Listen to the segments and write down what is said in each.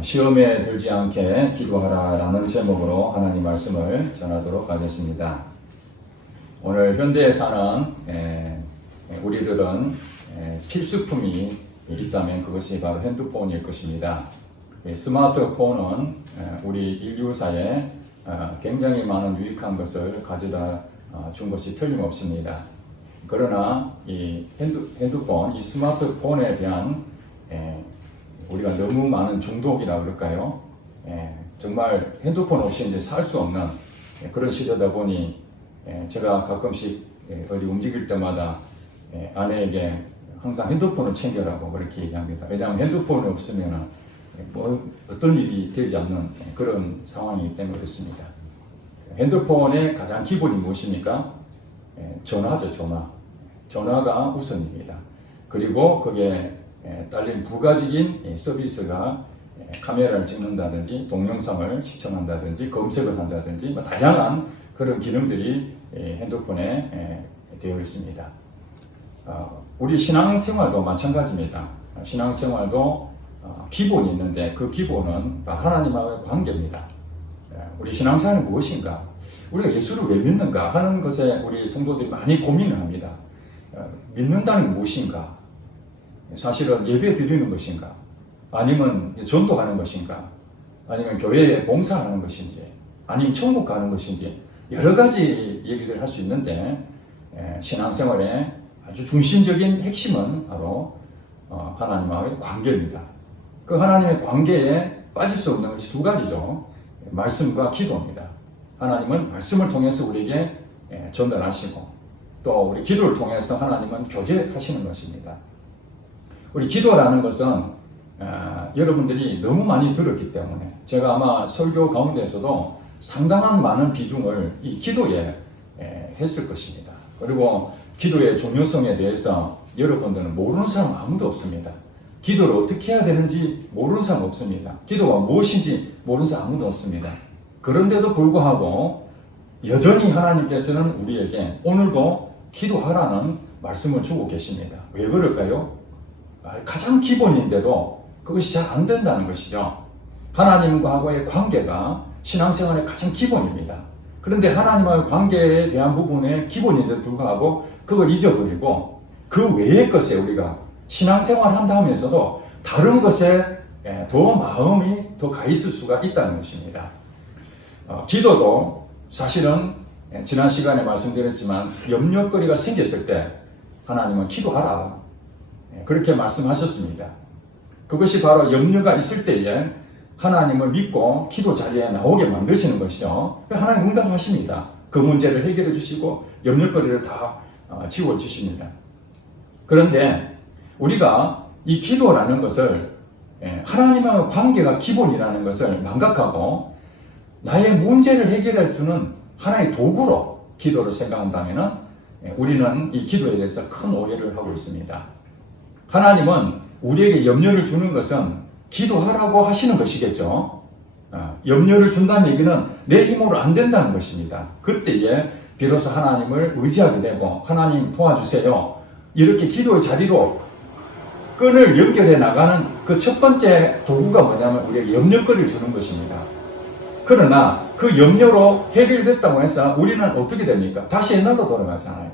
시험에 들지 않게 기도하라라는 제목으로 하나님 말씀을 전하도록 하겠습니다. 오늘 현대에 사는 우리들은 필수품이 있다면 그것이 바로 핸드폰일 것입니다. 스마트폰은 우리 인류사에 굉장히 많은 유익한 것을 가져다 준 것이 틀림없습니다. 그러나 이 핸드폰, 이 스마트폰에 대한 우리가 너무 많은 중독이라 그럴까요? 정말 핸드폰 없이 이제 살 수 없는 그런 시대다 보니 제가 가끔씩 어디 움직일 때마다 아내에게 항상 핸드폰을 챙겨라고 그렇게 얘기합니다. 왜냐하면 핸드폰이 없으면 어떤 일이 되지 않는 그런 상황이기 때문에 그렇습니다. 핸드폰의 가장 기본이 무엇입니까? 전화죠, 전화. 전화가 우선입니다. 그리고 거기에 딸린 부가적인 서비스가 카메라를 찍는다든지 동영상을 시청한다든지 검색을 한다든지 다양한 그런 기능들이 핸드폰에 되어 있습니다. 우리 신앙생활도 마찬가지입니다. 신앙생활도 기본이 있는데 그 기본은 하나님과의 관계입니다. 우리 신앙생활은 무엇인가? 우리가 예수를 왜 믿는가 하는 것에 우리 성도들이 많이 고민을 합니다. 믿는다는 게 무엇인가? 사실은 예배 드리는 것인가? 아니면 전도하는 것인가? 아니면 교회에 봉사하는 것인지? 아니면 천국 가는 것인지? 여러 가지 얘기를 할 수 있는데 신앙생활의 아주 중심적인 핵심은 바로 하나님과의 관계입니다. 그 하나님의 관계에 빠질 수 없는 것이 두 가지죠. 말씀과 기도입니다. 하나님은 말씀을 통해서 우리에게 전달하시고 또 우리 기도를 통해서 하나님은 교제하시는 것입니다. 우리 기도라는 것은 여러분들이 너무 많이 들었기 때문에 제가 아마 설교 가운데서도 상당한 많은 비중을 이 기도에 했을 것입니다. 그리고 기도의 중요성에 대해서 여러분들은 모르는 사람 아무도 없습니다. 기도를 어떻게 해야 되는지 모르는 사람 없습니다. 기도가 무엇인지 모르는 사람 아무도 없습니다. 그런데도 불구하고 여전히 하나님께서는 우리에게 오늘도 기도하라는 말씀을 주고 계십니다. 왜 그럴까요? 가장 기본인데도 그것이 잘 안 된다는 것이죠. 하나님과의 관계가 신앙생활의 가장 기본입니다. 그런데 하나님과의 관계에 대한 부분의 기본인데도 불구하고 그걸 잊어버리고 그 외의 것에 우리가 신앙생활 한다 하면서도 다른 것에 더 마음이 더 가 있을 수가 있다는 것입니다. 기도도 사실은 지난 시간에 말씀드렸지만 염려거리가 생겼을 때 하나님은 기도하라 그렇게 말씀하셨습니다. 그것이 바로 염려가 있을 때에 하나님을 믿고 기도 자리에 나오게 만드시는 것이죠. 하나님 응답하십니다. 그 문제를 해결해 주시고 염려거리를 다 지워 주십니다. 그런데 우리가 이 기도라는 것을 하나님과의 관계가 기본이라는 것을 망각하고 나의 문제를 해결해 주는 하나의 도구로 기도를 생각한다면 우리는 이 기도에 대해서 큰 오해를 하고 있습니다. 하나님은 우리에게 염려를 주는 것은 기도하라고 하시는 것이겠죠. 염려를 준다는 얘기는 내 힘으로 안 된다는 것입니다. 그때에 비로소 하나님을 의지하게 되고 하나님 도와주세요. 이렇게 기도의 자리로 끈을 연결해 나가는 그 첫 번째 도구가 뭐냐면 우리에게 염려거리를 주는 것입니다. 그러나 그 염려로 해결됐다고 해서 우리는 어떻게 됩니까? 다시 옛날로 돌아가잖아요.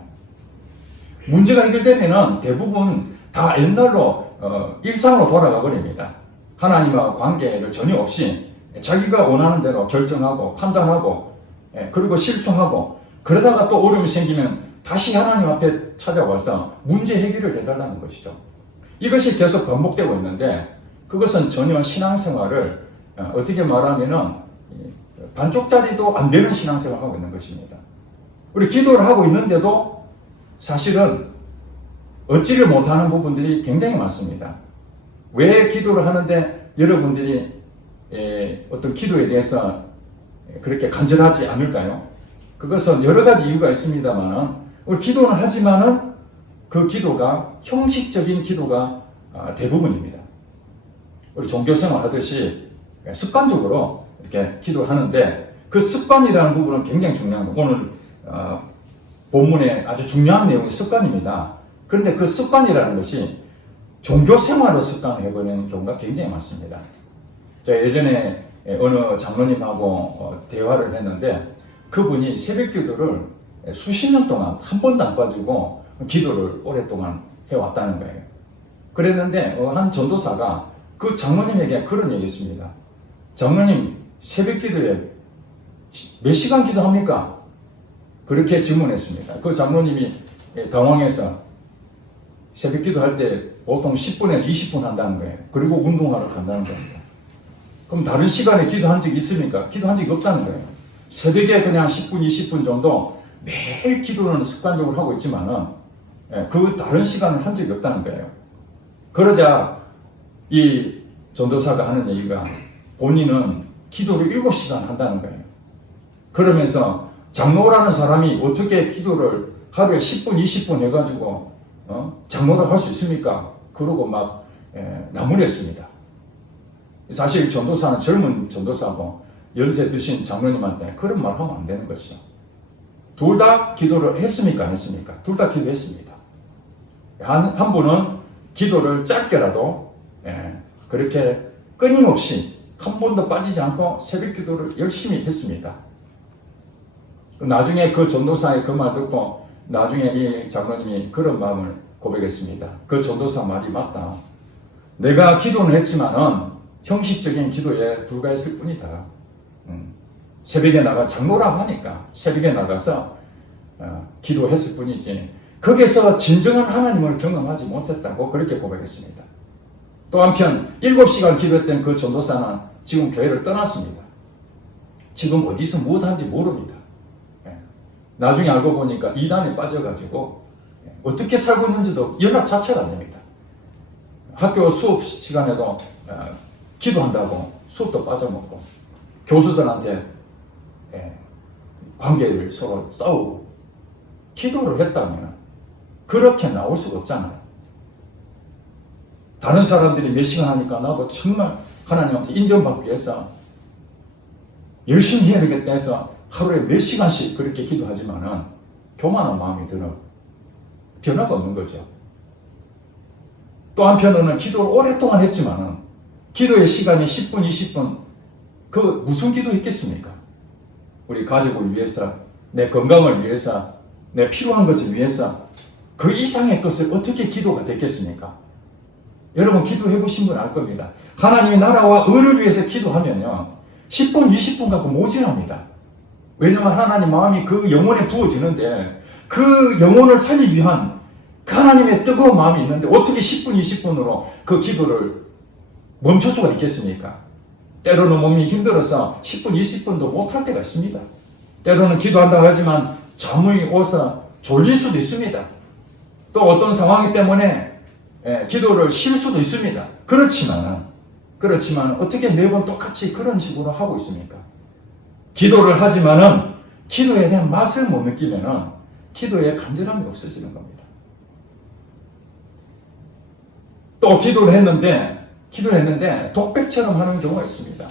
문제가 해결되면은 대부분 다 옛날로 일상으로 돌아가 버립니다. 하나님과 관계를 전혀 없이 자기가 원하는 대로 결정하고 판단하고 그리고 실수하고 그러다가 또 어려움이 생기면 다시 하나님 앞에 찾아와서 문제 해결을 해달라는 것이죠. 이것이 계속 반복되고 있는데 그것은 전혀 신앙생활을 어떻게 말하면은 반쪽짜리도 안 되는 신앙생활을 하고 있는 것입니다. 우리 기도를 하고 있는데도 사실은 얻지를 못하는 부분들이 굉장히 많습니다. 왜 기도를 하는데 여러분들이 어떤 기도에 대해서 그렇게 간절하지 않을까요? 그것은 여러 가지 이유가 있습니다만은 우리 기도는 하지만은 그 기도가 형식적인 기도가 대부분입니다. 우리 종교생활 하듯이 습관적으로 이렇게 기도하는데 그 습관이라는 부분은 굉장히 중요한 거예요. 오늘 본문에 아주 중요한 내용이 습관입니다. 그런데 그 습관이라는 것이 종교생활로 습관을 해버리는 경우가 굉장히 많습니다. 제가 예전에 어느 장로님하고 대화를 했는데 그분이 새벽 기도를 수십 년 동안 한 번도 안 빠지고 기도를 오랫동안 해왔다는 거예요. 그랬는데 한 전도사가 그 장로님에게 그런 얘기 했습니다. 장로님, 새벽 기도에 몇 시간 기도합니까? 그렇게 질문했습니다. 그 장로님이 당황해서 새벽 기도할 때 보통 10분에서 20분 한다는 거예요. 그리고 운동하러 간다는 겁니다. 그럼 다른 시간에 기도한 적이 있습니까? 기도한 적이 없다는 거예요. 새벽에 그냥 10분, 20분 정도 매일 기도는 습관적으로 하고 있지만은 그 다른 시간을 한 적이 없다는 거예요. 그러자 이 전도사가 하는 얘기가 본인은 기도를 7시간 한다는 거예요. 그러면서 장로라는 사람이 어떻게 기도를 하루에 10분, 20분 해가지고 장로를 할 수 있습니까? 그러고 막 나무랬습니다. 사실 전도사는 젊은 전도사고 연세 드신 장로님한테 그런 말 하면 안 되는 것이죠. 둘 다 기도를 했습니까? 안 했습니까? 둘 다 기도했습니다. 한 분은 기도를 짧게라도 그렇게 끊임없이 한 번도 빠지지 않고 새벽 기도를 열심히 했습니다. 나중에 그 전도사의 그 말 듣고 나중에 이 장로님이 그런 마음을 고백했습니다. 그 전도사 말이 맞다. 내가 기도는 했지만은 형식적인 기도에 불과했을 뿐이다. 새벽에 나가 장로라고 하니까 새벽에 나가서 기도했을 뿐이지 거기서 진정한 하나님을 경험하지 못했다고 그렇게 고백했습니다. 또 한편 7시간 기도했던 그 전도사는 지금 교회를 떠났습니다. 지금 어디서 무엇하는지 모릅니다. 나중에 알고 보니까 이단에 빠져가지고 어떻게 살고 있는지도 연락 자체가 안 됩니다. 학교 수업 시간에도 기도한다고 수업도 빠져먹고 교수들한테 관계를 서로 싸우고 기도를 했다면 그렇게 나올 수가 없잖아요. 다른 사람들이 몇 시간 하니까 나도 정말 하나님한테 인정받기 위해서 열심히 해야 되겠다 해서 하루에 몇 시간씩 그렇게 기도하지만은 교만한 마음이 드는 변화가 없는 거죠. 또 한편으로는 기도를 오랫동안 했지만은 기도의 시간이 10분, 20분 그 무슨 기도 했겠습니까? 우리 가족을 위해서, 내 건강을 위해서, 내 필요한 것을 위해서 그 이상의 것을 어떻게 기도가 됐겠습니까? 여러분 기도해 보신 분 알 겁니다. 하나님의 나라와 의를 위해서 기도하면요 10분, 20분 갖고 모자랍니다. 왜냐하면 하나님 마음이 그 영혼에 부어지는데 그 영혼을 살리기 위한 그 하나님의 뜨거운 마음이 있는데 어떻게 10분, 20분으로 그 기도를 멈출 수가 있겠습니까? 때로는 몸이 힘들어서 10분, 20분도 못할 때가 있습니다. 때로는 기도한다고 하지만 잠이 와서 졸릴 수도 있습니다. 또 어떤 상황 때문에 기도를 쉴 수도 있습니다. 그렇지만 어떻게 매번 똑같이 그런 식으로 하고 있습니까? 기도를 하지만은 기도에 대한 맛을 못 느끼면은 기도의 간절함이 없어지는 겁니다. 또 기도를 했는데 독백처럼 하는 경우가 있습니다.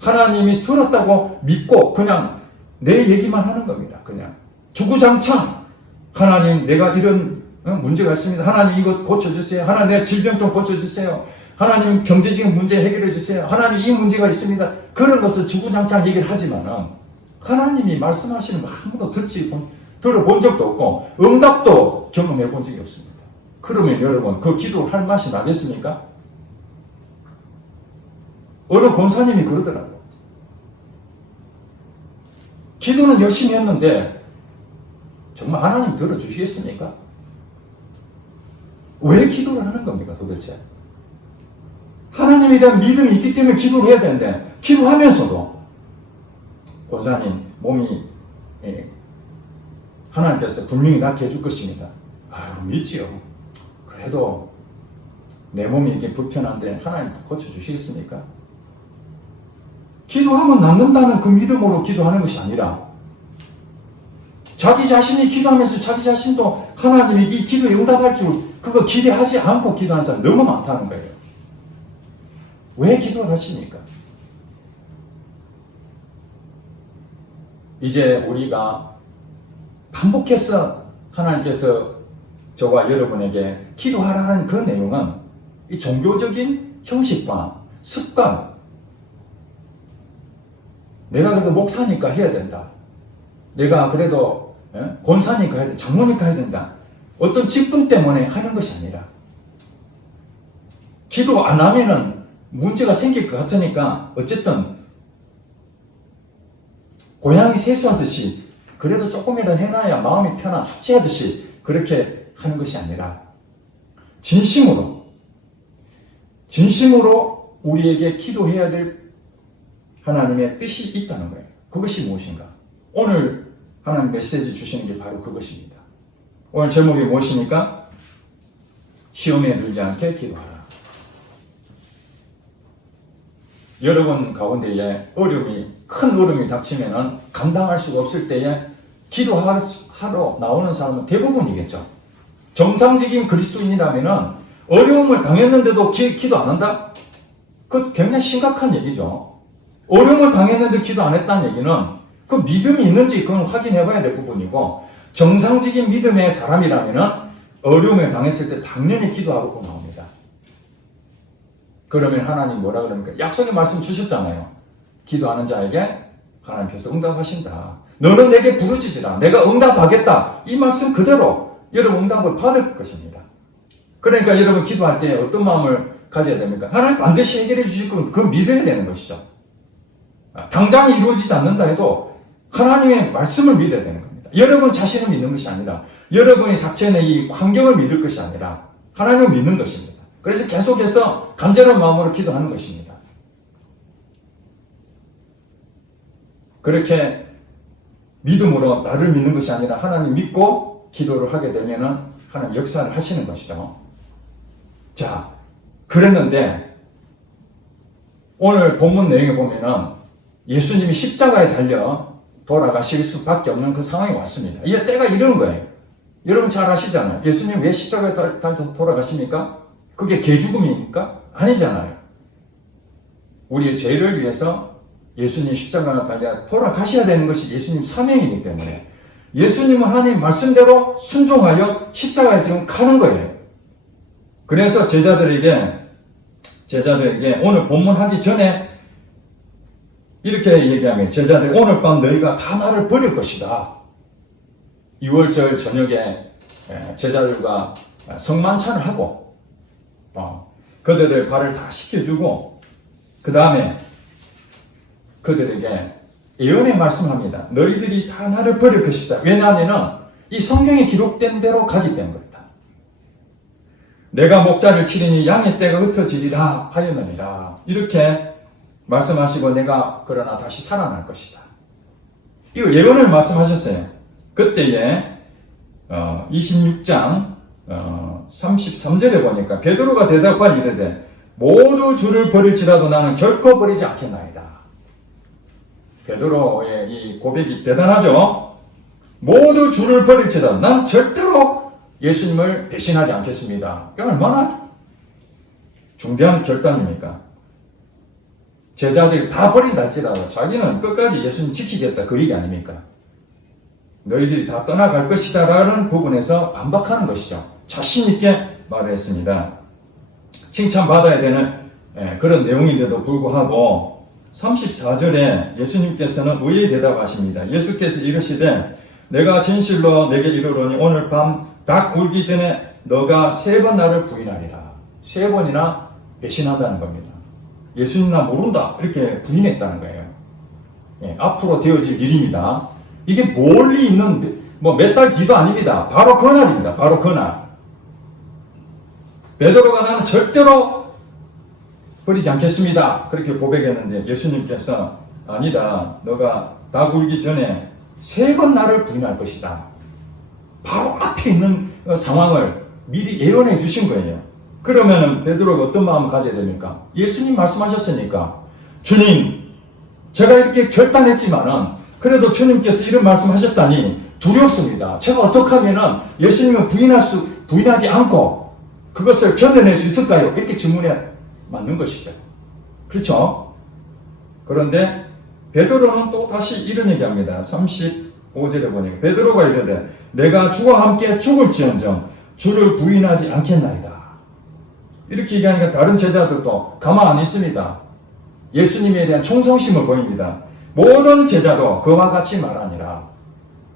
하나님이 들었다고 믿고 그냥 내 얘기만 하는 겁니다. 그냥 주구장창 하나님 내가 이런 문제가 있습니다. 하나님 이것 고쳐주세요. 하나님 내 질병 좀 고쳐주세요. 하나님 경제적인 문제 해결해 주세요. 하나님 이 문제가 있습니다. 그런 것을 주구장창 얘기를 하지만은 하나님이 말씀하시는 거 한 번도 들어본 적도 없고 응답도 경험해 본 적이 없습니다. 그러면 여러분 그 기도할 맛이 나겠습니까? 어느 권사님이 그러더라고요. 기도는 열심히 했는데 정말 하나님 들어주시겠습니까? 왜 기도를 하는 겁니까 도대체? 하나님에 대한 믿음이 있기 때문에 기도를 해야 되는데 기도하면서도 권사님 몸이 하나님께서 분명히 낫게 해줄 것입니다. 아유 믿지요. 그래도 내 몸이 이렇게 불편한데 하나님 고쳐주시겠습니까? 기도하면 낫는다는 그 믿음으로 기도하는 것이 아니라 자기 자신이 기도하면서 자기 자신도 하나님이 이 기도에 응답할 줄 그거 기대하지 않고 기도하는 사람 너무 많다는 거예요. 왜 기도를 하십니까? 이제 우리가 반복해서 하나님께서 저와 여러분에게 기도하라는 그 내용은 이 종교적인 형식과 습관 내가 그래도 목사니까 해야 된다. 내가 그래도 권사니까 해야 된다. 장로니까 해야 된다. 어떤 직분 때문에 하는 것이 아니라 기도 안 하면은 문제가 생길 것 같으니까 어쨌든 고양이 세수하듯이 그래도 조금이라도 해놔야 마음이 편한 축제하듯이 그렇게 하는 것이 아니라 진심으로 우리에게 기도해야 될 하나님의 뜻이 있다는 거예요. 그것이 무엇인가? 오늘 하나님 메시지 주시는 게 바로 그것입니다. 오늘 제목이 무엇입니까? 시험에 들지 않게 기도하라. 여러분 가운데에 큰 어려움이 닥치면은 감당할 수가 없을 때에 기도하러 나오는 사람은 대부분이겠죠. 정상적인 그리스도인이라면은 어려움을 당했는데도 기도 안 한다? 그건 굉장히 심각한 얘기죠. 어려움을 당했는데 기도 안 했다는 얘기는 그 믿음이 있는지 그건 확인해 봐야 될 부분이고, 정상적인 믿음의 사람이라면은 어려움을 당했을 때 당연히 기도하고 나옵니다. 그러면 하나님 뭐라 그럽니까? 약속의 말씀 주셨잖아요. 기도하는 자에게 하나님께서 응답하신다. 너는 내게 부르짖으라. 내가 응답하겠다. 이 말씀 그대로 여러분 응답을 받을 것입니다. 그러니까 여러분 기도할 때 어떤 마음을 가져야 됩니까? 하나님 반드시 해결해 주실 거면 그건 믿어야 되는 것이죠. 당장 이루어지지 않는다 해도 하나님의 말씀을 믿어야 되는 겁니다. 여러분 자신을 믿는 것이 아니라, 여러분이 닥쳐있는 이 환경을 믿을 것이 아니라 하나님을 믿는 것입니다. 그래서 계속해서 간절한 마음으로 기도하는 것입니다. 그렇게 믿음으로 나를 믿는 것이 아니라 하나님 믿고 기도를 하게 되면 하나님 역사를 하시는 것이죠. 자, 그랬는데 오늘 본문 내용에 보면은 예수님이 십자가에 달려 돌아가실 수밖에 없는 그 상황이 왔습니다. 이게 때가 이러는 거예요. 여러분 잘 아시잖아요. 예수님 왜 십자가에 달려서 돌아가십니까? 그게 개죽음입니까? 아니잖아요. 우리의 죄를 위해서 예수님 십자가에 달려 돌아가셔야 되는 것이 예수님 사명이기 때문에 예수님은 하나님 말씀대로 순종하여 십자가에 지금 가는 거예요. 그래서 제자들에게 오늘 본문 하기 전에 이렇게 얘기하면, 제자들 오늘 밤 너희가 다 나를 버릴 것이다. 6월절 저녁에 제자들과 성만찬을 하고 그들의 발을 다 씻겨주고 그 다음에 그들에게 예언의 말씀합니다. 너희들이 다 나를 버릴 것이다. 왜냐하면 이 성경에 기록된 대로 가기 때문이다. 내가 목자를 치리니 양의 떼가 흩어지리라 하였느니라. 이렇게 말씀하시고 내가 그러나 다시 살아날 것이다. 이거 예언을 말씀하셨어요. 그때에 26장 33절에 보니까 베드로가 대답하여 이르되 모두 주를 버릴지라도 나는 결코 버리지 않겠나이다. 베드로의 이 고백이 대단하죠. 모두 주를 버릴지라도 난 절대로 예수님을 배신하지 않겠습니다. 이거 얼마나 중대한 결단입니까? 제자들이 다 버린다 할지라도 자기는 끝까지 예수님 지키겠다, 그 얘기 아닙니까? 너희들이 다 떠나갈 것이다 라는 부분에서 반박하는 것이죠. 자신있게 말했습니다. 칭찬받아야 되는 그런 내용인데도 불구하고 34절에 예수님께서는 의에 대답하십니다. 예수께서 이르시되 내가 진실로 내게 이르노니 오늘 밤 닭 울기 전에 너가 3번 나를 부인하리라. 3번이나 배신한다는 겁니다. 예수님 나 모른다 이렇게 부인했다는 거예요. 앞으로 되어질 일입니다. 이게 멀리 있는 몇 달 뒤도 아닙니다. 바로 그날입니다. 바로 그날. 베드로가 나는 절대로 버리지 않겠습니다. 그렇게 고백했는데 예수님께서 아니다. 너가 닭 울기 전에 3번 나를 부인할 것이다. 바로 앞에 있는 상황을 미리 예언해 주신 거예요. 그러면은 베드로가 어떤 마음을 가져야 됩니까? 예수님 말씀하셨으니까 주님 제가 이렇게 결단했지만은 그래도 주님께서 이런 말씀하셨다니 두렵습니다. 제가 어떻게 하면은 예수님을 부인하지 않고 그것을 견뎌낼 수 있을까요? 이렇게 질문해 맞는 것이죠. 그렇죠? 그런데 베드로는 또 다시 이런 얘기합니다. 35절에 보니까 베드로가 이르되 내가 주와 함께 죽을지언정 주를 부인하지 않겠나이다. 이렇게 얘기하니까 다른 제자들도 가만 안 있습니다. 예수님에 대한 충성심을 보입니다. 모든 제자도 그와 같이 말하니라.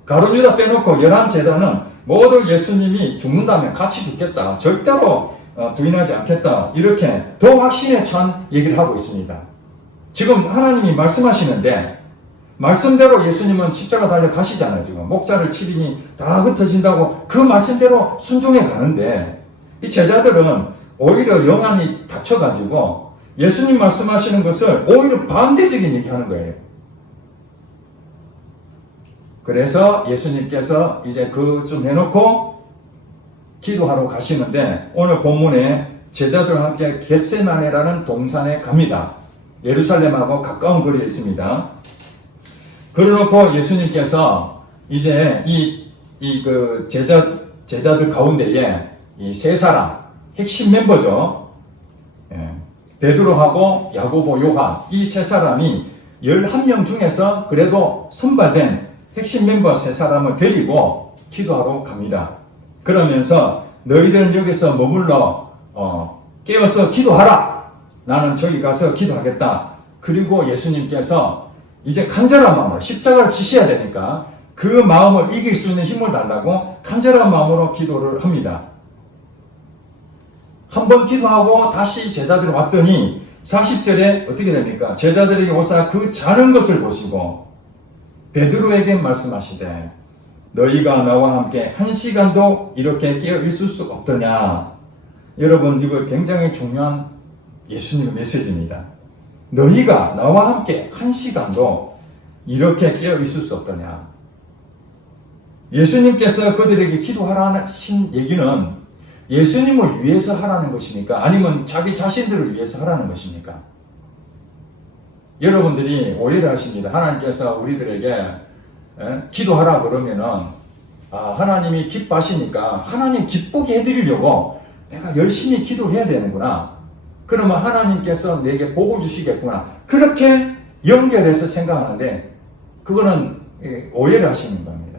가룟 유다 빼놓고 11제자는 모두 예수님이 죽는다면 같이 죽겠다. 절대로 부인하지 않겠다. 이렇게 더 확신에 찬 얘기를 하고 있습니다. 지금 하나님이 말씀하시는데 말씀대로 예수님은 십자가 달려 가시잖아요. 지금 목자를 치리니 다 흩어진다고 그 말씀대로 순종해 가는데 이 제자들은 오히려 영안이 닫혀가지고 예수님 말씀하시는 것을 오히려 반대적인 얘기하는 거예요. 그래서 예수님께서 이제 그 좀 해놓고 기도하러 가시는데 오늘 본문에 제자들과 함께 겟세마네라는 동산에 갑니다. 예루살렘하고 가까운 거리에 있습니다. 그러놓고 예수님께서 이제 그 제자들 가운데에 이 세 사람, 핵심 멤버죠. 베드로하고 야고보, 요한 이 세 사람이 11명 중에서 그래도 선발된 핵심 멤버 세 사람을 데리고 기도하러 갑니다. 그러면서 너희들은 여기서 머물러 깨어서 기도하라. 나는 저기 가서 기도하겠다. 그리고 예수님께서 이제 간절한 마음으로 십자가를 지셔야 되니까 그 마음을 이길 수 있는 힘을 달라고 간절한 마음으로 기도를 합니다. 한번 기도하고 다시 제자들이 왔더니 40절에 어떻게 됩니까? 제자들에게 오사 그 자는 것을 보시고 베드로에게 말씀하시되 너희가 나와 함께 1시간도 이렇게 깨어 있을 수 없더냐. 여러분 이거 굉장히 중요한 예수님의 메시지입니다. 너희가 나와 함께 1시간도 이렇게 깨어 있을 수 없더냐. 예수님께서 그들에게 기도하라는 얘기는 예수님을 위해서 하라는 것입니까? 아니면 자기 자신들을 위해서 하라는 것입니까? 여러분들이 오해를 하십니다. 하나님께서 우리들에게 기도하라 그러면은 하나님이 기뻐하시니까 하나님 기쁘게 해드리려고 내가 열심히 기도를 해야 되는구나. 그러면 하나님께서 내게 복을 주시겠구나. 그렇게 연결해서 생각하는데 그거는 오해를 하시는 겁니다.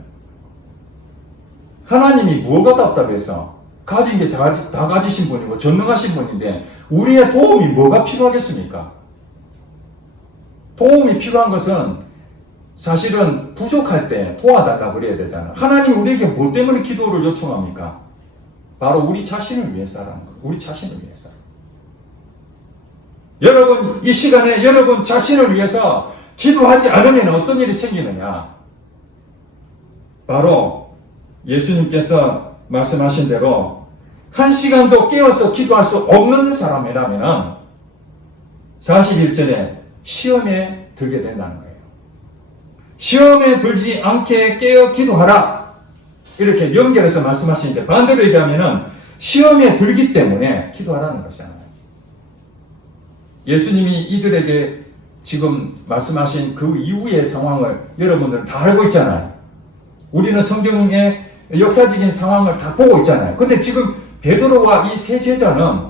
하나님이 무엇가 답답해서 가진 게 다 가지신 분이고 전능하신 분인데 우리의 도움이 뭐가 필요하겠습니까? 도움이 필요한 것은 사실은 부족할 때 도와달라고 그래야 되잖아요. 하나님이 우리에게 뭐 때문에 기도를 요청합니까? 바로 우리 자신을 위해서라는 거예요. 우리 자신을 위해서. 여러분 이 시간에 여러분 자신을 위해서 기도하지 않으면 어떤 일이 생기느냐? 바로 예수님께서 말씀하신 대로 1시간도 깨어서 기도할 수 없는 사람이라면 41절에 시험에 들게 된다는 거예요. 시험에 들지 않게 깨어 기도하라. 이렇게 연결해서 말씀하시는데 반대로 얘기하면 시험에 들기 때문에 기도하라는 것이잖아요. 예수님이 이들에게 지금 말씀하신 그 이후의 상황을 여러분들은 다 알고 있잖아요. 우리는 성경의 역사적인 상황을 다 보고 있잖아요. 근데 지금 베드로와 이 세 제자는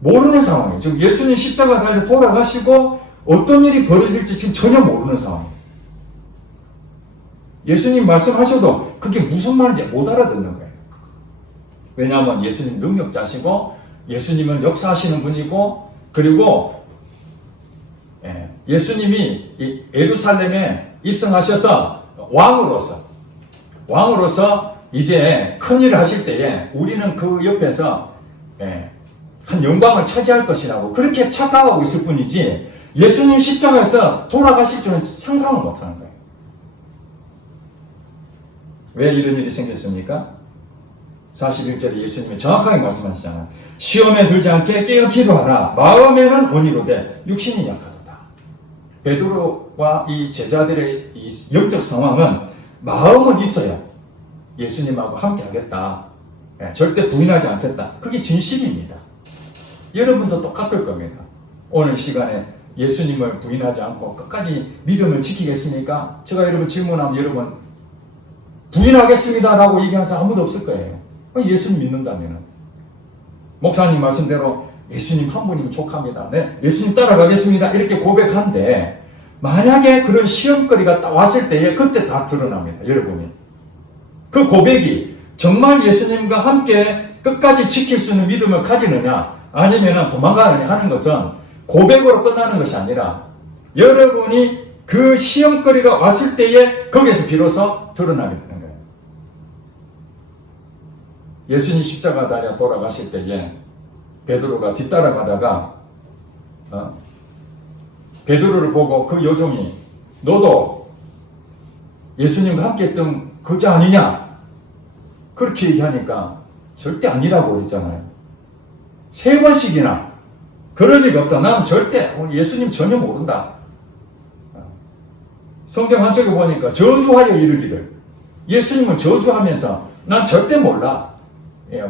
모르는 상황이에요. 지금 예수님 십자가 달려 돌아가시고 어떤 일이 벌어질지 지금 전혀 모르는 상황이에요. 예수님 말씀하셔도 그게 무슨 말인지 못 알아듣는 거예요. 왜냐하면 예수님 능력자시고 예수님은 역사하시는 분이고 그리고 예수님이 예루살렘에 입성하셔서 왕으로서 이제 큰일을 하실 때에 우리는 그 옆에서 한 영광을 차지할 것이라고 그렇게 착각하고 있을 뿐이지 예수님 십자가에서 돌아가실 줄은 상상을 못하는 거예요. 왜 이런 일이 생겼습니까? 41절에 예수님이 정확하게 말씀하시잖아요. 시험에 들지 않게 깨어 기도하라. 마음에는 온이로되 육신이 약하도다. 베드로와 이 제자들의 이 영적 상황은 마음은 있어요. 예수님하고 함께 하겠다. 절대 부인하지 않겠다. 그게 진심입니다. 여러분도 똑같을 겁니다. 오늘 시간에 예수님을 부인하지 않고 끝까지 믿음을 지키겠습니까? 제가 여러분 질문하면 여러분 부인하겠습니다 라고 얘기하는 사람 아무도 없을 거예요. 예수님 믿는다면 목사님 말씀대로 예수님 한 분이면 족합니다. 네, 예수님 따라가겠습니다. 이렇게 고백한데 만약에 그런 시험거리가 딱 왔을 때에 그때 다 드러납니다. 여러분이. 그 고백이 정말 예수님과 함께 끝까지 지킬 수 있는 믿음을 가지느냐 아니면 도망가느냐 하는 것은 고백으로 끝나는 것이 아니라 여러분이 그 시험거리가 왔을 때에 거기에서 비로소 드러나게 되는 거예요. 예수님 십자가 달려 돌아가실 때에 베드로가 뒤따라가다가 베드로를 보고 그 여종이 너도 예수님과 함께 했던 그자 아니냐? 그렇게 얘기하니까 절대 아니라고 그랬잖아요. 3번씩이나 그럴 리가 없다. 나는 절대 예수님 전혀 모른다. 성경 한쪽에 보니까 저주하여 이르기를, 예수님을 저주하면서 난 절대 몰라.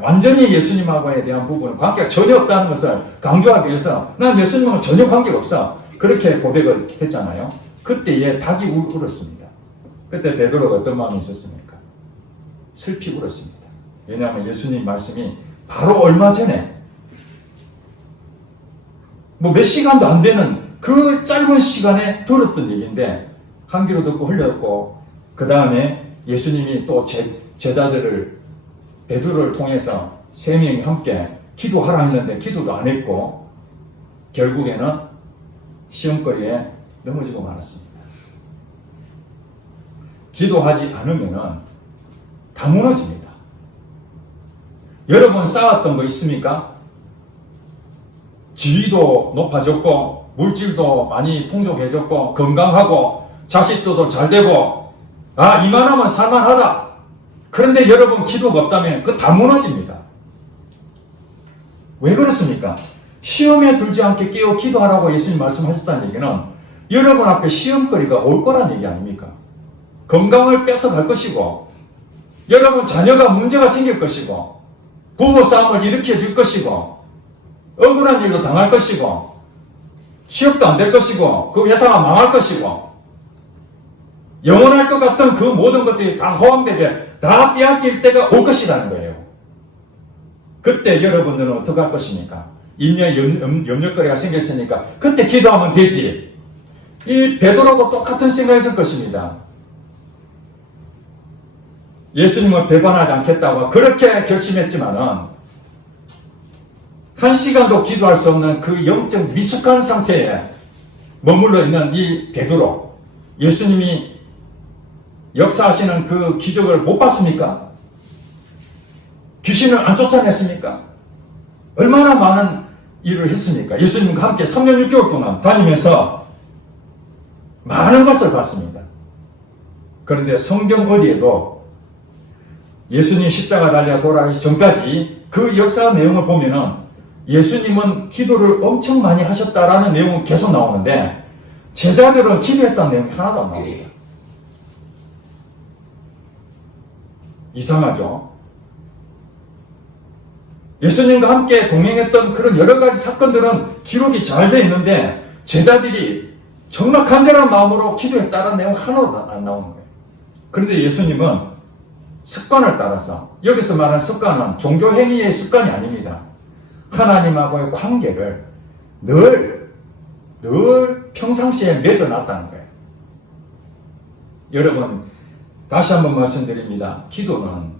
완전히 예수님하고에 대한 부분은 관계가 전혀 없다는 것을 강조하기 위해서 난 예수님하고 전혀 관계가 없어. 그렇게 고백을 했잖아요. 그때에 닭이 울었습니다. 그때 베드로가 어떤 마음이 있었습니까? 슬피 울었습니다. 왜냐하면 예수님 말씀이 바로 얼마 전에 몇 시간도 안 되는 그 짧은 시간에 들었던 얘기인데 한 귀로 듣고 흘렸고, 그 다음에 예수님이 또 제자들을 베드로를 통해서 3명이 함께 기도하라 했는데 기도도 안 했고 결국에는 시험거리에 넘어지고 말았습니다. 기도하지 않으면 다 무너집니다. 여러분 쌓았던 거 있습니까? 지위도 높아졌고 물질도 많이 풍족해졌고 건강하고 자식도 잘 되고 이만하면 살만하다. 그런데 여러분 기도가 없다면 그거 다 무너집니다. 왜 그렇습니까? 시험에 들지 않게 깨어 기도하라고 예수님 말씀하셨다는 얘기는 여러분 앞에 시험거리가 올 거란 얘기 아닙니까? 건강을 뺏어갈 것이고 여러분 자녀가 문제가 생길 것이고 부부싸움을 일으켜 줄 것이고 억울한 일도 당할 것이고 취업도 안 될 것이고 그 회사가 망할 것이고 영원할 것 같은 그 모든 것들이 다 허황되게 다 빼앗길 때가 올 것이라는 거예요. 그때 여러분들은 어떻게 할 것입니까? 인류의 염려거리가 생겼으니까 그때 기도하면 되지. 이 베드로도 똑같은 생각이 있을 것입니다. 예수님을 배반하지 않겠다고 그렇게 결심했지만은 1시간도 기도할 수 없는 그 영적 미숙한 상태에 머물러 있는 이 베드로, 예수님이 역사하시는 그 기적을 못 봤습니까? 귀신을 안 쫓아냈습니까? 얼마나 많은 일을 했습니까? 예수님과 함께 3년 6개월 동안 다니면서 많은 것을 봤습니다. 그런데 성경 어디에도 예수님 십자가 달려 돌아가기 전까지 그 역사 내용을 보면은 예수님은 기도를 엄청 많이 하셨다라는 내용은 계속 나오는데 제자들은 기도했다는 내용이 하나도 안 나옵니다. 이상하죠? 예수님과 함께 동행했던 그런 여러 가지 사건들은 기록이 잘 되어 있는데 제자들이 정말 간절한 마음으로 기도했다는 내용 하나도 안 나오는 거예요. 그런데 예수님은 습관을 따라서, 여기서 말하는 습관은 종교행위의 습관이 아닙니다. 하나님하고의 관계를 늘 평상시에 맺어놨다는 거예요. 여러분, 다시 한번 말씀드립니다. 기도는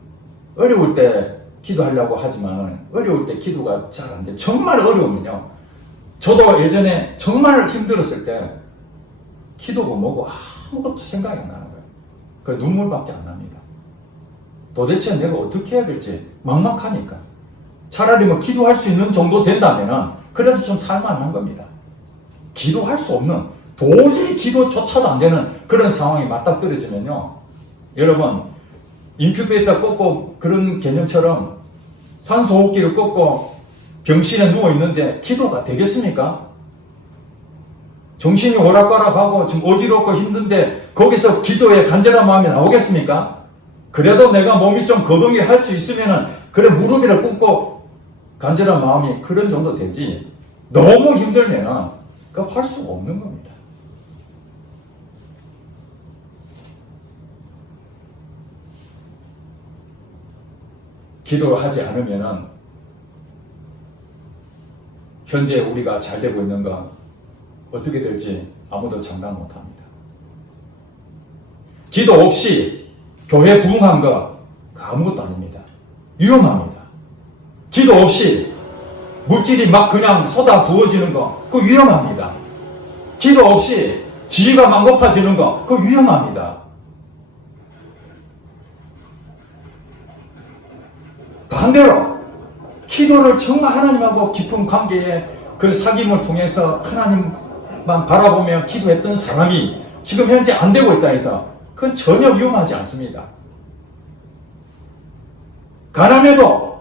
어려울 때 기도하려고 하지만 어려울 때 기도가 잘 안 돼요. 정말 어려우면요. 저도 예전에 정말 힘들었을 때 기도고 뭐고 아무것도 생각이 안 나는 거예요. 그 눈물밖에 안 납니다. 도대체 내가 어떻게 해야 될지 막막하니까. 차라리 기도할 수 있는 정도 된다면은 그래도 좀 살만한 겁니다. 기도할 수 없는, 도저히 기도조차도 안 되는 그런 상황이 맞닥뜨려지면요. 여러분, 인큐베이터 꽂고 그런 개념처럼 산소호흡기를 꽂고 병실에 누워있는데 기도가 되겠습니까? 정신이 오락가락하고 지금 어지럽고 힘든데 거기서 기도에 간절한 마음이 나오겠습니까? 그래도 내가 몸이 좀 거동이 할 수 있으면은 그래 무릎이를 꿇고 간절한 마음이 그런 정도 되지, 너무 힘들면은 그거 할 수가 없는 겁니다. 기도를 하지 않으면은 현재 우리가 잘 되고 있는가 어떻게 될지 아무도 장담 못합니다. 기도 없이 교회 부흥한 거 아무것도 아닙니다. 위험합니다. 기도 없이 물질이 막 그냥 쏟아 부어지는 거 그거 위험합니다. 기도 없이 지위가 막 높아지는 거, 그거 위험합니다. 반대로 기도를 정말 하나님하고 깊은 관계에 그 사귐을 통해서 하나님만 바라보며 기도했던 사람이 지금 현재 안 되고 있다 해서 그건 전혀 위험하지 않습니다. 가난해도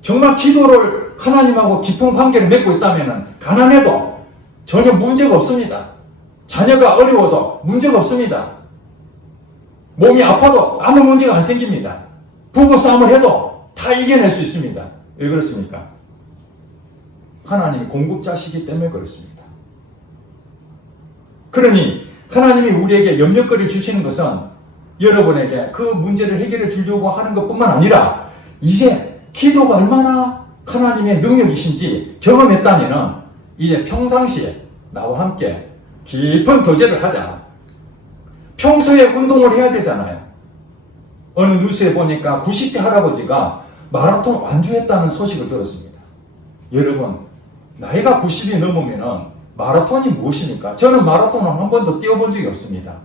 정말 기도를 하나님하고 깊은 관계를 맺고 있다면 가난해도 전혀 문제가 없습니다. 자녀가 어려워도 문제가 없습니다. 몸이 아파도 아무 문제가 안 생깁니다. 부부싸움을 해도 다 이겨낼 수 있습니다. 왜 그렇습니까? 하나님이 공급자시기 때문에 그렇습니다. 그러니 하나님이 우리에게 염려거리를 주시는 것은 여러분에게 그 문제를 해결해 주려고 하는 것뿐만 아니라 이제 기도가 얼마나 하나님의 능력이신지 경험했다면 이제 평상시에 나와 함께 깊은 교제를 하자. 평소에 운동을 해야 되잖아요. 어느 뉴스에 보니까 90대 할아버지가 마라톤 완주했다는 소식을 들었습니다. 여러분, 나이가 90이 넘으면 마라톤이 무엇입니까? 저는 마라톤을 한 번도 뛰어본 적이 없습니다.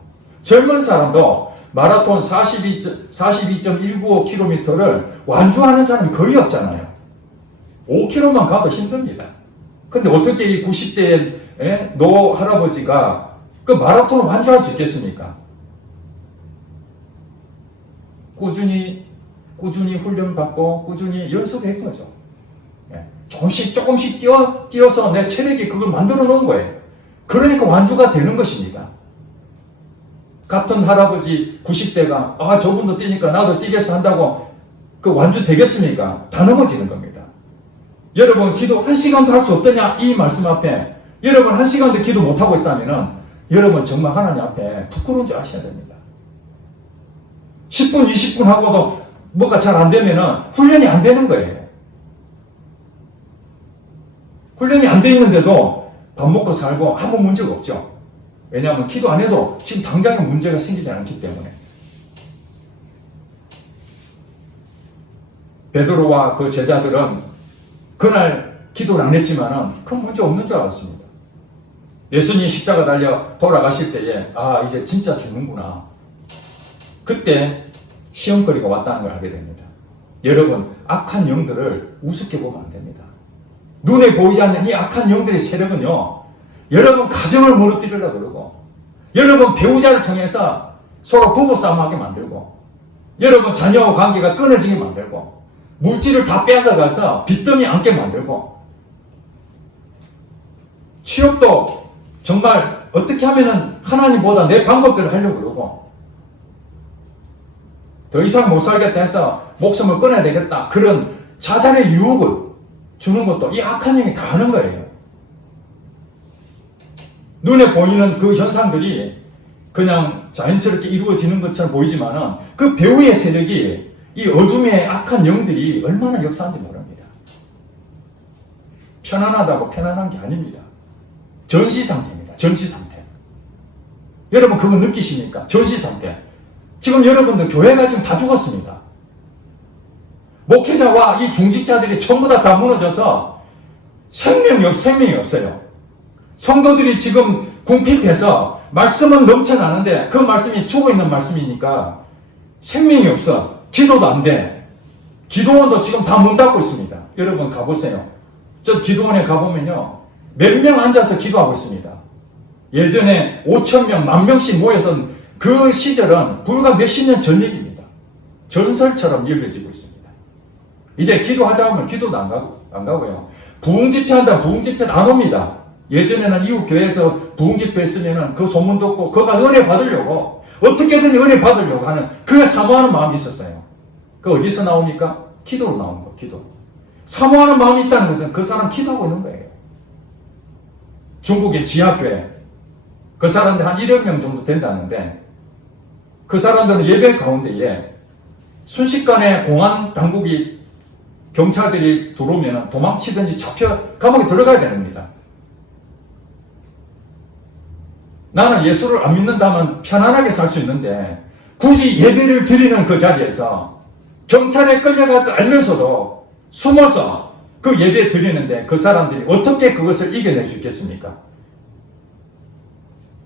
젊은 사람도 마라톤 42.195km를 완주하는 사람이 거의 없잖아요. 5km만 가도 힘듭니다. 근데 어떻게 이 90대의 노 할아버지가 그 마라톤을 완주할 수 있겠습니까? 꾸준히 훈련받고 꾸준히 연습한 거죠. 조금씩 뛰어서 내 체력이 그걸 만들어 놓은 거예요. 그러니까 완주가 되는 것입니다. 같은 할아버지 90대가 저분도 뛰니까 나도 뛰겠어 한다고 그 완주 되겠습니까? 다 넘어지는 겁니다. 여러분 기도 1시간도 할 수 없더냐 이 말씀 앞에 여러분 1시간도 기도 못하고 있다면 여러분 정말 하나님 앞에 부끄러운 줄 아셔야 됩니다. 10분 20분 하고도 뭐가 잘 안 되면 훈련이 안 되는 거예요. 훈련이 안 돼 있는데도 밥 먹고 살고 아무 문제가 없죠. 왜냐하면 기도 안 해도 지금 당장에 문제가 생기지 않기 때문에. 베드로와 그 제자들은 그날 기도를 안 했지만은 큰 문제 없는 줄 알았습니다. 예수님이 십자가 달려 돌아가실 때에 이제 진짜 죽는구나. 그때 시험거리가 왔다는 걸 알게 됩니다. 여러분 악한 영들을 우습게 보면 안 됩니다. 눈에 보이지 않는 이 악한 영들의 세력은요, 여러분 가정을 무너뜨리려고 그러고, 여러분 배우자를 통해서 서로 부부싸움하게 만들고, 여러분 자녀와 관계가 끊어지게 만들고, 물질을 다 뺏어가서 빚더미 앉게 만들고, 취업도 정말 어떻게 하면은 하나님보다 내 방법대로 하려고 그러고, 더 이상 못 살겠다 해서 목숨을 끊어야 되겠다. 그런 자살의 유혹을 주는 것도 이 악한 영이 다 하는 거예요. 눈에 보이는 그 현상들이 그냥 자연스럽게 이루어지는 것처럼 보이지만은 그 배후의 세력이 이 어둠의 악한 영들이 얼마나 역사한지 모릅니다. 편안하다고 편안한 게 아닙니다. 전시상태입니다. 전시상태. 여러분 그거 느끼십니까? 전시상태. 지금 여러분들 교회가 지금 다 죽었습니다. 목회자와 이 중직자들이 전부 다 무너져서 생명이 없어요. 성도들이 지금 궁핍해서 말씀은 넘쳐나는데 그 말씀이 죽어있는 말씀이니까 생명이 없어. 기도도 안 돼. 기도원도 지금 다 문 닫고 있습니다. 여러분 가보세요. 저도 기도원에 가보면요. 몇 명 앉아서 기도하고 있습니다. 예전에 5,000명, 10,000명씩 모여서 그 시절은 불과 몇십 년 전 얘기입니다. 전설처럼 이어지고 있습니다. 이제 기도하자 하면 기도도 안 가고요. 부흥집회 한다면 부흥집회도 안 옵니다. 예전에는 이웃 교회에서 부흥집회 했으면 그 소문 듣고 그거 가서 은혜 받으려고 어떻게든 은혜 받으려고 하는 그 사모하는 마음이 있었어요. 그 어디서 나옵니까? 기도로 나오는 거예요. 기도. 사모하는 마음이 있다는 것은 그 사람 기도하고 있는 거예요. 중국의 지하교회 그 사람들 한 1억 명 정도 된다는데 그 사람들은 예배 가운데에 순식간에 공안 당국이 경찰들이 들어오면 도망치든지 잡혀 감옥에 들어가야 됩니다. 나는 예수를 안 믿는다면 편안하게 살 수 있는데 굳이 예배를 드리는 그 자리에서 경찰에 끌려갈 걸 알면서도 숨어서 그 예배 드리는데 그 사람들이 어떻게 그것을 이겨낼 수 있겠습니까?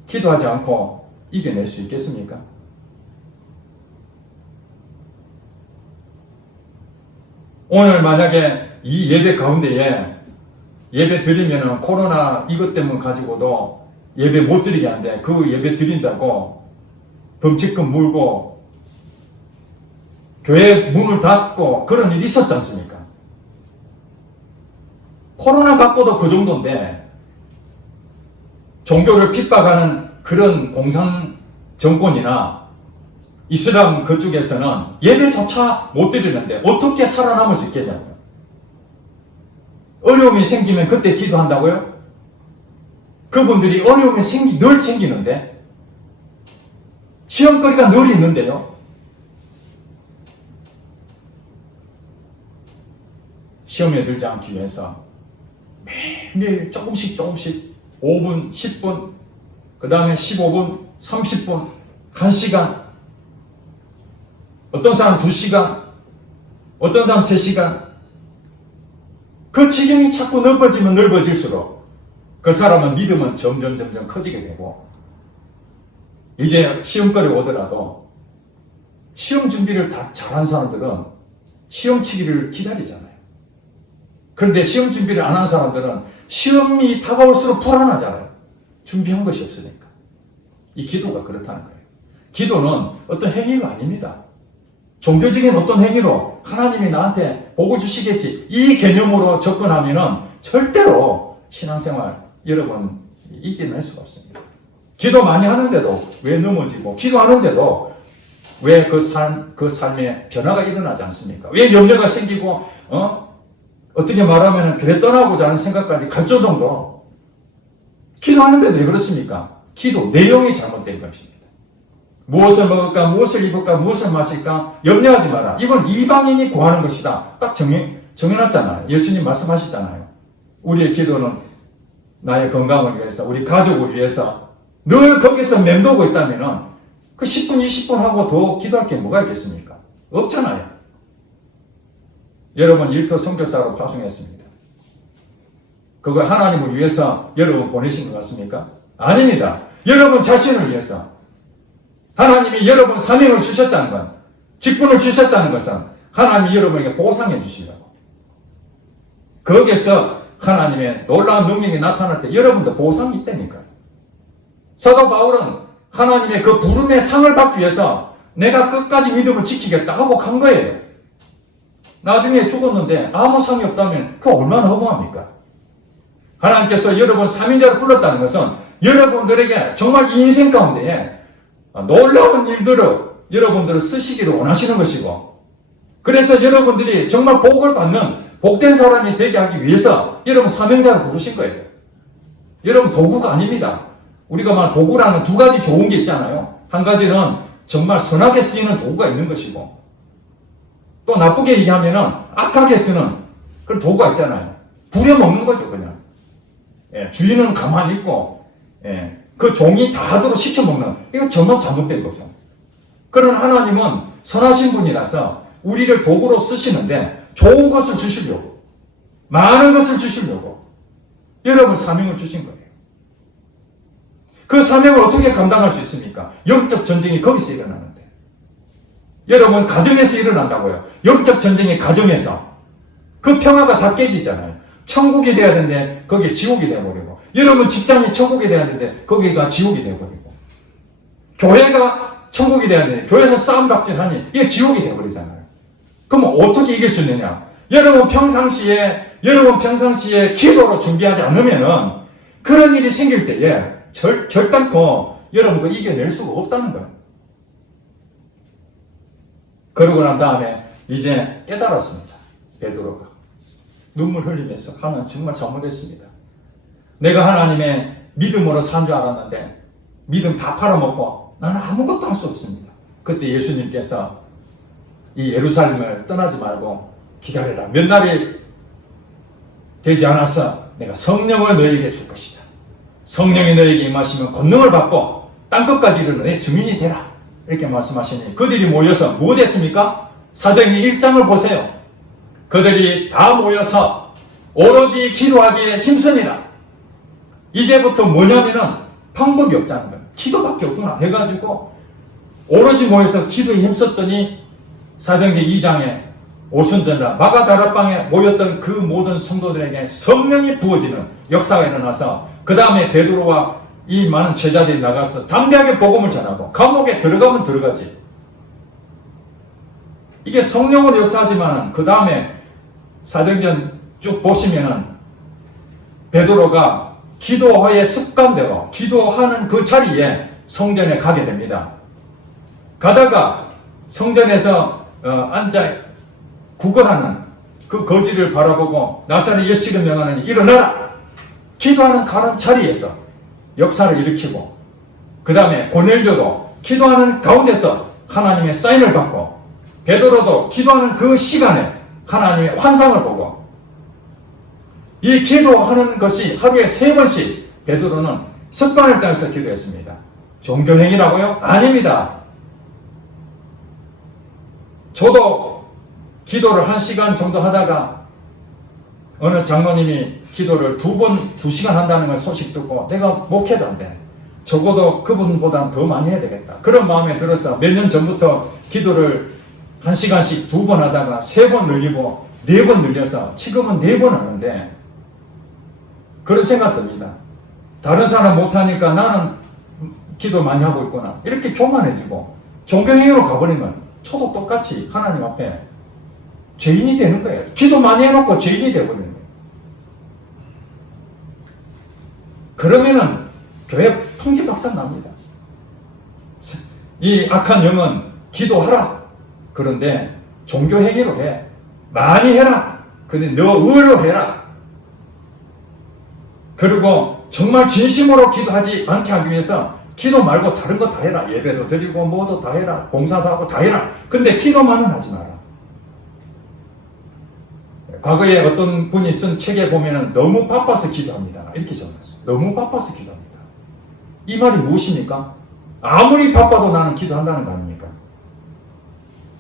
기도하지 않고 이겨낼 수 있겠습니까? 오늘 만약에 이 예배 가운데에 예배 드리면은 코로나 이것 때문에 가지고도 예배 못 드리게 한대. 그 예배 드린다고 덩치껏 물고 교회 문을 닫고 그런 일이 있었지 않습니까? 코로나 갖고도 그 정도인데 종교를 핍박하는 그런 공산 정권이나 이슬람 그쪽에서는 예배조차 못 드리는데 어떻게 살아남을 수 있겠냐고요. 어려움이 생기면 그때 기도한다고요? 그분들이 어려움이 늘 생기는데 시험거리가 늘 있는데요. 시험에 들지 않기 위해서 매일 조금씩 5분, 10분, 그 다음에 15분, 30분, 1시간, 어떤 사람 2시간, 어떤 사람 3시간, 그 지경이 자꾸 넓어지면 넓어질수록 그 사람은 믿음은 점점 커지게 되고, 이제 시험거리 오더라도 시험 준비를 다 잘한 사람들은 시험 치기를 기다리잖아요. 그런데 시험 준비를 안 한 사람들은 시험이 다가올수록 불안하잖아요. 준비한 것이 없으니까. 이 기도가 그렇다는 거예요. 기도는 어떤 행위가 아닙니다. 종교적인 어떤 행위로 하나님이 나한테 복을 주시겠지, 이 개념으로 접근하면은 절대로 신앙생활 여러분 이겨낼 수가 없습니다. 기도 많이 하는데도 왜 넘어지고, 기도하는데도 왜 그 삶에 변화가 일어나지 않습니까? 왜 염려가 생기고, 어떻게 말하면 교회 떠나고자 하는 생각까지 갈 정도로 기도하는데도 왜 그렇습니까? 기도 내용이 잘못된 것입니다. 무엇을 먹을까, 무엇을 입을까, 무엇을 마실까 염려하지 마라. 이건 이방인이 구하는 것이다. 딱 정해놨잖아요. 예수님 말씀하시잖아요. 우리의 기도는 나의 건강을 위해서, 우리 가족을 위해서 늘 거기서 맴돌고 있다면은 그 10분, 20분 하고 더 기도할 게 뭐가 있겠습니까? 없잖아요. 여러분 일터 선교사로 파송했습니다. 그거 하나님을 위해서 여러분 보내신 것 같습니까? 아닙니다. 여러분 자신을 위해서. 하나님이 여러분 사명을 주셨다는 건, 직분을 주셨다는 것은 하나님이 여러분에게 보상해 주시려고. 거기에서 하나님의 놀라운 능력이 나타날 때 여러분도 보상이 있다니까요. 사도 바울은 하나님의 그 부름의 상을 받기 위해서 내가 끝까지 믿음을 지키겠다 하고 간 거예요. 나중에 죽었는데 아무 상이 없다면 그거 얼마나 허무합니까? 하나님께서 여러분 삼인자를 불렀다는 것은 여러분들에게 정말 이 인생 가운데에 놀라운 일들을 여러분들을 쓰시기를 원하시는 것이고, 그래서 여러분들이 정말 복을 받는 복된 사람이 되게 하기 위해서 여러분 사명자를 부르신 거예요. 여러분 도구가 아닙니다. 우리가 말 도구라는 두 가지 좋은 게 있잖아요. 한 가지는 정말 선하게 쓰이는 도구가 있는 것이고, 또 나쁘게 얘기하면은 악하게 쓰는 그런 도구가 있잖아요. 부려먹는 거죠, 그냥. 주인은 가만히 있고, 그 종이 다 하도록 시켜먹는, 이거 정말 잘못된 거죠. 그러나 하나님은 선하신 분이라서 우리를 도구로 쓰시는데 좋은 것을 주시려고, 많은 것을 주시려고 여러분 사명을 주신 거예요. 그 사명을 어떻게 감당할 수 있습니까? 영적 전쟁이 거기서 일어나는데. 여러분 가정에서 일어난다고요. 영적 전쟁이 가정에서. 그 평화가 다 깨지잖아요. 천국이 돼야 되는데 거기에 지옥이 되어버리고, 여러분 직장이 천국이 돼야 되는데 거기가 지옥이 되어버리고, 교회가 천국이 돼야 되는데 교회에서 싸움 박진하니 이게 지옥이 되어버리잖아요. 그럼 어떻게 이길 수 있느냐? 여러분 평상시에 기도로 준비하지 않으면은 그런 일이 생길 때에 결단코 여러분 그 이겨낼 수가 없다는 거예요. 그러고 난 다음에 이제 깨달았습니다. 베드로가 눈물 흘리면서 하나님 정말 잘못했습니다. 내가 하나님의 믿음으로 산 줄 알았는데 믿음 다 팔아먹고 나는 아무것도 할 수 없습니다. 그때 예수님께서 이 예루살렘을 떠나지 말고 기다려라. 몇 날이 되지 않아서 내가 성령을 너에게 줄 것이다. 성령이 너에게 임하시면 권능을 받고 땅끝까지 이르러 내 증인이 되라. 이렇게 말씀하시니 그들이 모여서 뭐 됐습니까? 사도행전 1장을 보세요. 그들이 다 모여서 오로지 기도하기에 힘씁니다. 이제부터 뭐냐면은 방법이 없다는 거예요. 기도밖에 없구나 해가지고 오로지 모여서 기도에 힘썼더니 사도행전 2장에 오순절날 마가다락방에 모였던 그 모든 성도들에게 성령이 부어지는 역사가 일어나서 그 다음에 베드로와 이 많은 제자들이 나가서 담대하게 복음을 전하고 감옥에 들어가면 들어가지. 이게 성령으로 역사하지만 그 다음에 사도행전 쭉 보시면은 베드로가 기도의 습관대로 기도하는 그 자리에 성전에 가게 됩니다. 가다가 성전에서 앉아 구걸하는 그 거지를 바라보고 나사렛 예수를 명하느니 일어나라! 기도하는 가는 자리에서 역사를 일으키고 그 다음에 고넬료도 기도하는 가운데서 하나님의 사인을 받고 베드로도 기도하는 그 시간에 하나님의 환상을 보고 이 기도하는 것이 하루에 3번씩 베드로는 습관을 따라서 기도했습니다. 종교행위라고요? 아닙니다. 저도 기도를 1시간 정도 하다가 어느 장로님이 기도를 2시간 한다는 걸 소식 듣고 내가 목회자인데 적어도 그분보다는 더 많이 해야 되겠다. 그런 마음에 들어서 몇 년 전부터 기도를 1시간씩 2번 하다가 3번 늘리고 4번 늘려서 지금은 4번 하는데 그런 생각 듭니다. 다른 사람 못하니까 나는 기도 많이 하고 있구나. 이렇게 교만해지고 종교행위로 가버리면 저도 똑같이 하나님 앞에 죄인이 되는 거예요. 기도 많이 해놓고 죄인이 되어버리는 거예요. 그러면은 교회 풍지박산 납니다. 이 악한 영은 기도하라. 그런데 종교행위로 해. 많이 해라. 근데 너 의로 해라. 그리고 정말 진심으로 기도하지 않게 하기 위해서 기도 말고 다른 거 다 해라. 예배도 드리고 뭐도 다 해라. 봉사도 하고 다 해라. 근데 기도만은 하지 마라. 과거에 어떤 분이 쓴 책에 보면은 너무 바빠서 기도합니다. 이렇게 적었어요. 너무 바빠서 기도합니다. 이 말이 무엇입니까? 아무리 바빠도 나는 기도한다는 거 아닙니까?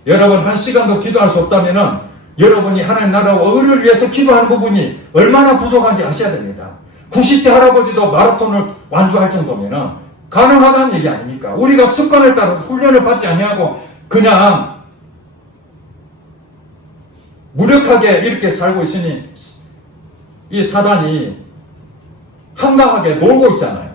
여러분 1시간도 기도할 수 없다면은 여러분이 하나님 나라와 의를 위해서 기도하는 부분이 얼마나 부족한지 아셔야 됩니다. 90대 할아버지도 마라톤을 완주할 정도면은 가능하다는 얘기 아닙니까? 우리가 습관을 따라서 훈련을 받지 아니하고 그냥 무력하게 이렇게 살고 있으니 이 사단이 한가하게 놀고 있잖아요.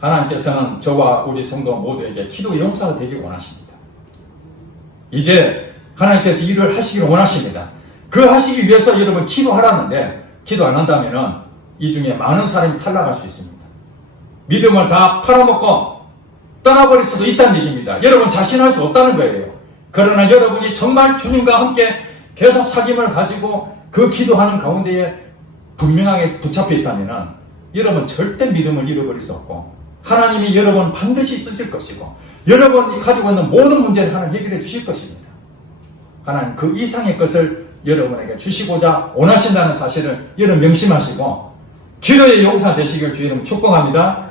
하나님께서는 저와 우리 성도 모두에게 기도의 용사가 되길 원하십니다. 이제 하나님께서 일을 하시기를 원하십니다. 그 하시기 위해서 여러분 기도하라는데 기도 안 한다면 이 중에 많은 사람이 탈락할 수 있습니다. 믿음을 다 팔아먹고 떠나버릴 수도 있다는 얘기입니다. 여러분 자신할 수 없다는 거예요. 그러나 여러분이 정말 주님과 함께 계속 사귐을 가지고 그 기도하는 가운데에 분명하게 붙잡혀 있다면 여러분 절대 믿음을 잃어버릴 수 없고 하나님이 여러분 반드시 쓰실 것이고 여러분이 가지고 있는 모든 문제를 하나님 해결해 주실 것입니다. 하나님 그 이상의 것을 여러분에게 주시고자 원하신다는 사실을 여러분 명심하시고 기도의 용사 되시길 주의 이름으로 축복합니다.